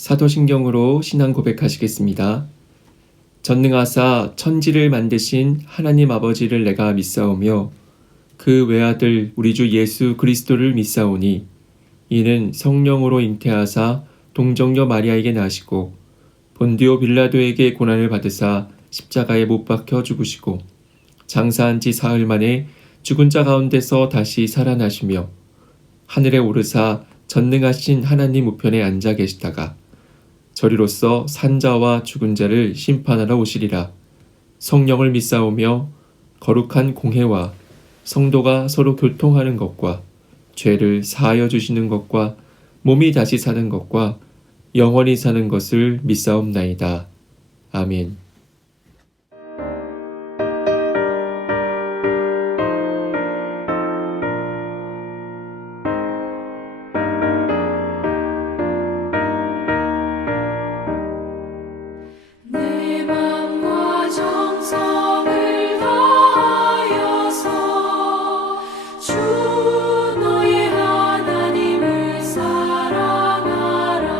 사도신경으로 신앙 고백하시겠습니다. 전능하사 천지를 만드신 하나님 아버지를 내가 믿사오며 그 외아들 우리 주 예수 그리스도를 믿사오니 이는 성령으로 잉태하사 동정녀 마리아에게 나시고 본디오 빌라도에게 고난을 받으사 십자가에 못 박혀 죽으시고 장사한 지 사흘 만에 죽은 자 가운데서 다시 살아나시며 하늘에 오르사 전능하신 하나님 우편에 앉아 계시다가 저리로서 산자와 죽은 자를 심판하러 오시리라. 성령을 믿사오며 거룩한 공회와 성도가 서로 교통하는 것과 죄를 사하여 주시는 것과 몸이 다시 사는 것과 영원히 사는 것을 믿사옵나이다. 아멘. 내 맘과 정성을 다하여서 주 너의 하나님을 사랑하라.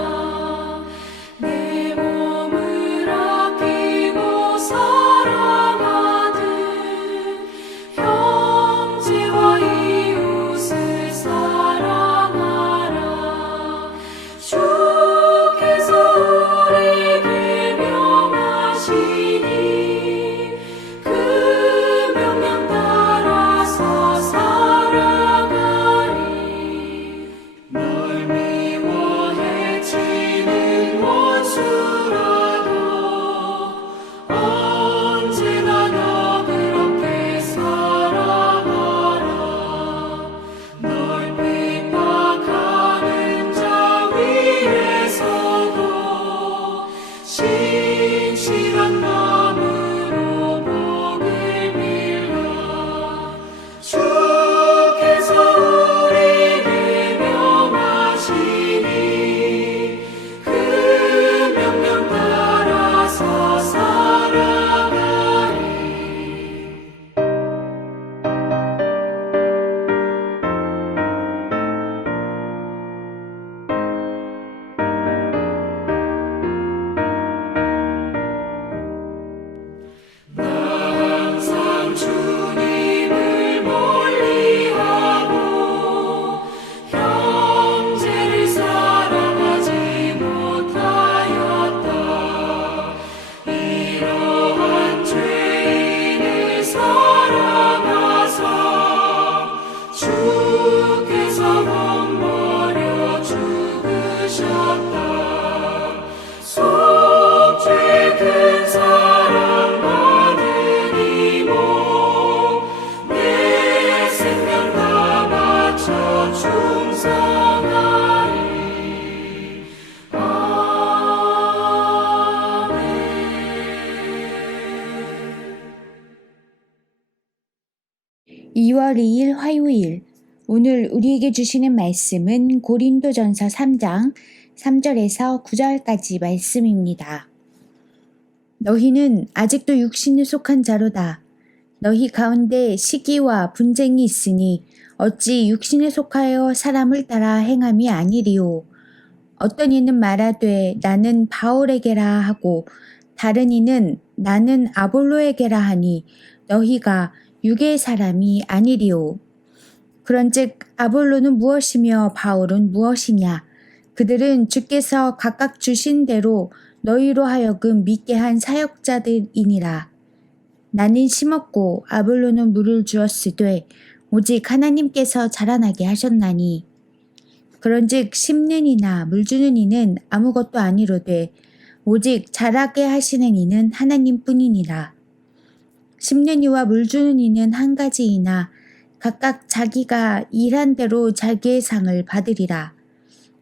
내 몸을 아끼고 사랑하듯 형제와 이웃을 사랑하라. 주께서 우리에게 명하시니 그 명령 따라서 살아가리. 널 미워해 치는 원수라도 언제나 너 그렇게 살아가라. 널 핍박하는 자 위에서도 신실한 마음으로 복을 빌라. 주께서 우리에게 명하시니 그 명령 따라서 살아가리. 나 항상 주님을 멀리하고 형제를 사랑하지 못하였다. 이러한 죄인을 사랑하사 주께서 몸 버려 죽으셨다. 속죄 큰 사랑 받으니 내 생명 다 바쳐 충성하리. 아멘. 2월 2일 화요일. 오늘 우리에게 주시는 말씀은 고린도전서 3장 3절에서 9절까지 말씀입니다. 너희는 아직도 육신에 속한 자로다. 너희 가운데 시기와 분쟁이 있으니 어찌 육신에 속하여 사람을 따라 행함이 아니리요. 어떤 이는 말하되 나는 바울에게라 하고 다른 이는 나는 아볼로에게라 하니 너희가 육의 사람이 아니리요. 그런즉 아볼로는 무엇이며 바울은 무엇이냐? 그들은 주께서 각각 주신 대로 너희로 하여금 믿게 한 사역자들이니라. 나는 심었고 아볼로는 물을 주었으되 오직 하나님께서 자라나게 하셨나니. 그런즉 심는 이나 물 주는 이는 아무것도 아니로되 오직 자라게 하시는 이는 하나님뿐이니라. 심는 이와 물 주는 이는 한 가지이나 각각 자기가 일한 대로 자기의 상을 받으리라.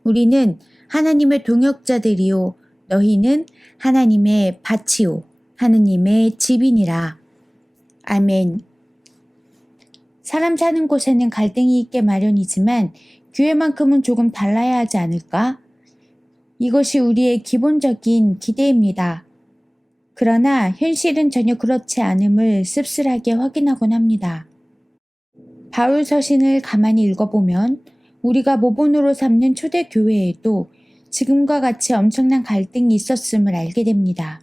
우리는 하나님의 동역자들이요 너희는 하나님의 밭이요 하느님의 집이니라. 아멘. 사람 사는 곳에는 갈등이 있게 마련이지만 교회만큼은 조금 달라야 하지 않을까? 이것이 우리의 기본적인 기대입니다. 그러나 현실은 전혀 그렇지 않음을 씁쓸하게 확인하곤 합니다. 바울 서신을 가만히 읽어보면 우리가 모본으로 삼는 초대교회에도 지금과 같이 엄청난 갈등이 있었음을 알게 됩니다.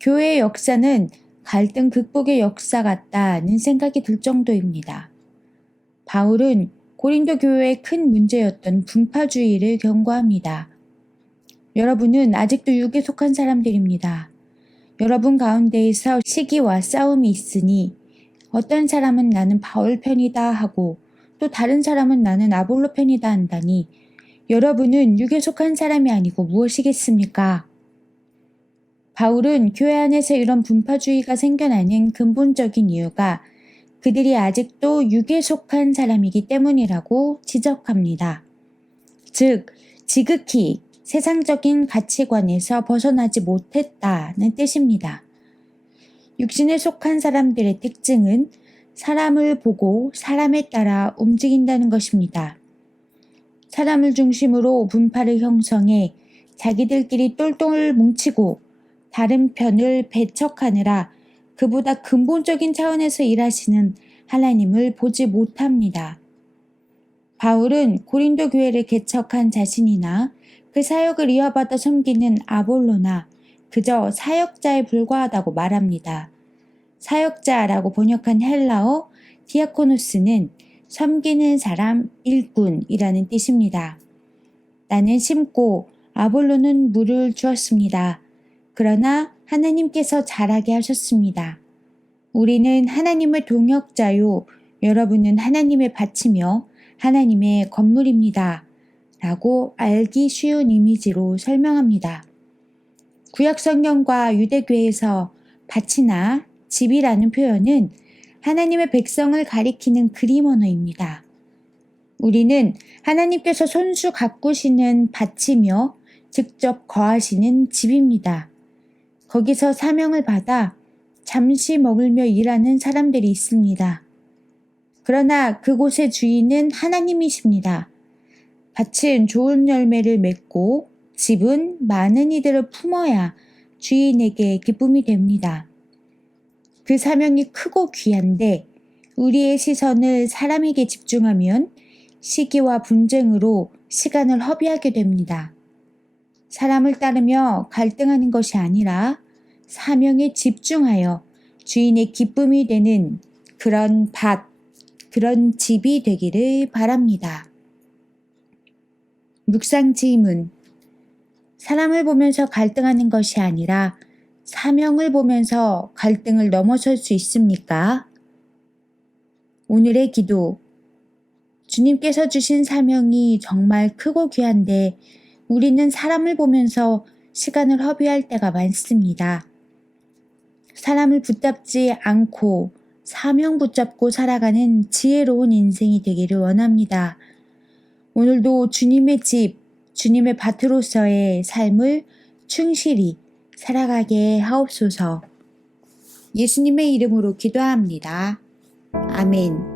교회의 역사는 갈등 극복의 역사 같다는 생각이 들 정도입니다. 바울은 고린도 교회의 큰 문제였던 분파주의를 경고합니다. 여러분은 아직도 육에 속한 사람들입니다. 여러분 가운데에서 시기와 싸움이 있으니 어떤 사람은 나는 바울 편이다 하고 또 다른 사람은 나는 아볼로 편이다 한다니 여러분은 육에 속한 사람이 아니고 무엇이겠습니까? 바울은 교회 안에서 이런 분파주의가 생겨나는 근본적인 이유가 그들이 아직도 육에 속한 사람이기 때문이라고 지적합니다. 즉, 지극히 세상적인 가치관에서 벗어나지 못했다는 뜻입니다. 육신에 속한 사람들의 특징은 사람을 보고 사람에 따라 움직인다는 것입니다. 사람을 중심으로 분파를 형성해 자기들끼리 똘똘 뭉치고 다른 편을 배척하느라 그보다 근본적인 차원에서 일하시는 하나님을 보지 못합니다. 바울은 고린도 교회를 개척한 자신이나 그 사역을 이어받아 섬기는 아볼로나 그저 사역자에 불과하다고 말합니다. 사역자라고 번역한 헬라어 디아코노스는 섬기는 사람, 일꾼이라는 뜻입니다. 나는 심고 아볼로는 물을 주었습니다. 그러나 하나님께서 자라게 하셨습니다. 우리는 하나님의 동역자요, 여러분은 하나님의 밭이며 하나님의 건물입니다. 라고 알기 쉬운 이미지로 설명합니다. 구약 성경과 유대교에서 밭이나 집이라는 표현은 하나님의 백성을 가리키는 그림 언어입니다. 우리는 하나님께서 손수 가꾸시는 밭이며 직접 거하시는 집입니다. 거기서 사명을 받아 잠시 머물며 일하는 사람들이 있습니다. 그러나 그곳의 주인은 하나님이십니다. 밭은 좋은 열매를 맺고 집은 많은 이들을 품어야 주인에게 기쁨이 됩니다. 그 사명이 크고 귀한데 우리의 시선을 사람에게 집중하면 시기와 분쟁으로 시간을 허비하게 됩니다. 사람을 따르며 갈등하는 것이 아니라 사명에 집중하여 주인의 기쁨이 되는 그런 밭, 그런 집이 되기를 바랍니다. 묵상 질문. 사람을 보면서 갈등하는 것이 아니라 사명을 보면서 갈등을 넘어설 수 있습니까? 오늘의 기도. 주님께서 주신 사명이 정말 크고 귀한데 우리는 사람을 보면서 시간을 허비할 때가 많습니다. 사람을 붙잡지 않고 사명 붙잡고 살아가는 지혜로운 인생이 되기를 원합니다. 오늘도 주님의 집, 주님의 밭으로서의 삶을 충실히 살아가게 하옵소서. 예수님의 이름으로 기도합니다. 아멘.